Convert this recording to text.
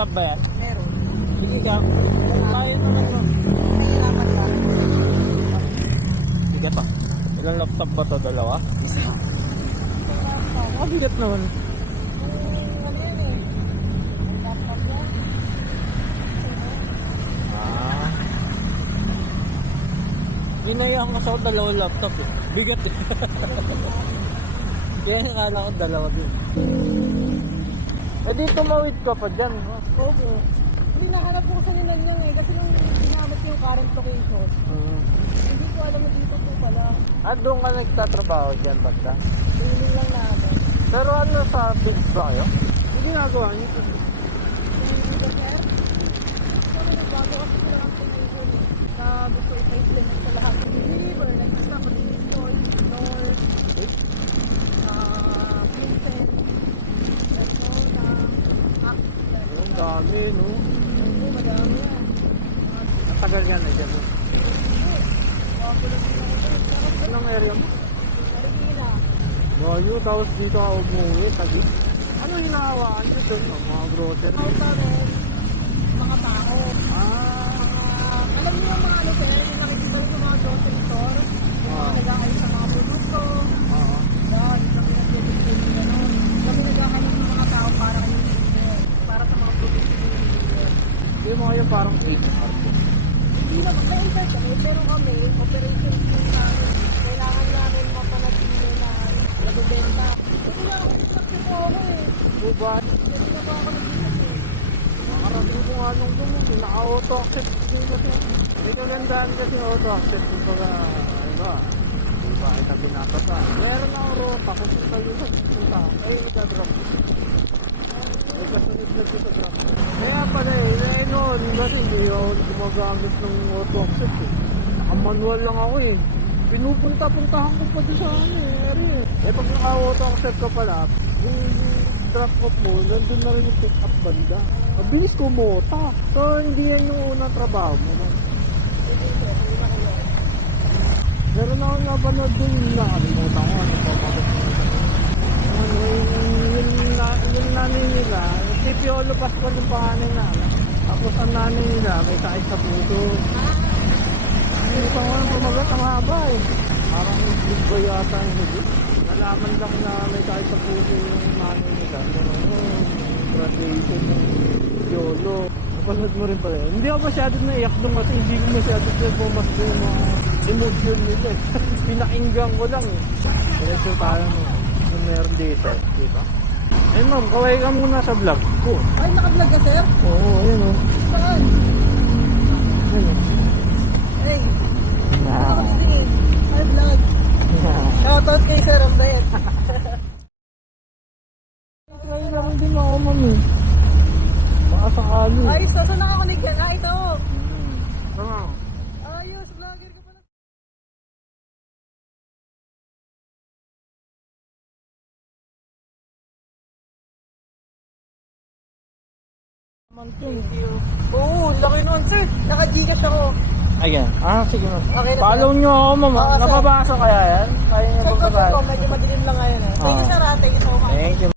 laptop ba yan? Meron. Sige ka. Tayo naman mo. Dapat lang. Sige pa. Ilang laptop ba to? Dalawa? Isa. Mabigat naman. Ano yan eh? Laptop yan. Ah. Ginayaan ko sa dalawang laptop eh. Bigat eh. Kaya akala ko dalawa din. Eh di tumawid ka pa dyan. Oo. Hindi nahanap ko sa nilang eh. Kasi nung ginamit ko yung current location, hindi ko alam na dito po pala. Ah, doon ka nagtatrabaho dyan banda? Piling lang namin. Pero ano sa bigs ba kayo? Hindi ginagawa niyo. Hindi ka sir? Kami nagbago kasi sila ang location eh. Na gusto i-implement sa lahat. Deliver, nagkita ko dito store, North, Vincent, Arizona, Ang dami, no? Oo, madami yan. Ang tagal yan eh dyan. Bago lang sila ko dito. Pero Anong area mo? Marikina. Layo, tapos dito ka umuwi, tabi. Ano hinahawaan nyo doon? Mga grocery? Out namin, mga tao. Alam niyo yung mga ano sir, yung nakikita ko sa mga grocery store, yung mga nag-aayos sa mga produkto. Oo. Yan, kami nag-dedicate yung gano'n. Kami naghahanap ng mga tao para kami deliver, para sa mga produkto yung deliver. Hindi mo kayo parang HR po. Hindi na magka-invest kami, pero kami, operation team namin, kailangan namin mapanatili na nagbibenta. Kasi na ako, nagsaksi po ako eh. Diba? Kasi na po ako nag-business eh. Nakarating ko nga nung doon, naka-auto accept din kasi. May kalandaan kasi auto accept. Kumbaga, ano ba? Diba, kita binabasa. Meron ako rota kung punta yun sa punta. Ay, nagka-drop. Ay, kasunod na sa drop. Kaya pala eh, noon, kasi hindi ako gumagamit ng auto accept eh. Naka-manual lang ako eh. Pinupunta-puntahan ko pa doon sa ano eh. Eh, pag naka-auto accept ka pala, yung drop off mo, nandun na rin yung pick up banda. Mabilis kumota. So, hindi yan yung unang trabaho mo. No? Pero na ako napanood dun yung nakalimutan ko. Ano pa bakit? Yung nanay nila, si Piolo Pascual yung panganay na. Tapos ang nanay nila, may sakit sa puso. Hindi pa nga pumagat ang haba eh. Parang big boy yata yung higit. Nalaman lang na may sakit sa puso yung nanay nila. Graduation ng Piolo. Napanood mo rin pala yun. Hindi ako masyado naiyak doon kasi hindi ko masyado pumas doon yung mga emotion nila eh. Pinakinggan ko lang eh. Diretso tayo nung meron dito. Dito. Eh ma'am, kaway ka muna sa vlog ko. Ay, naka-vlog ka sir? Oo, ayun o. Saan? Ayun o. Hey, nakakasing. Hi vlog. Shoutout kay Sir Ambayet. Kaway lang din ako ma'am eh. Baka sakali. Ay, saan nakakunig yan? Ah, ito. Ah. Ayos, vlogger ka pala. Thank you. Oo, laki nun sir. Naka-Gcash ako. Ayan. Ah, sige ma'am. Okay na, Follow nyo ako ma'am. Oo, sir. Napabasa kaya yan? Kaya nyo Sir, magbabasa? medyo madilim lang ngayon eh. Thank you sir, thank you so much. Thank you.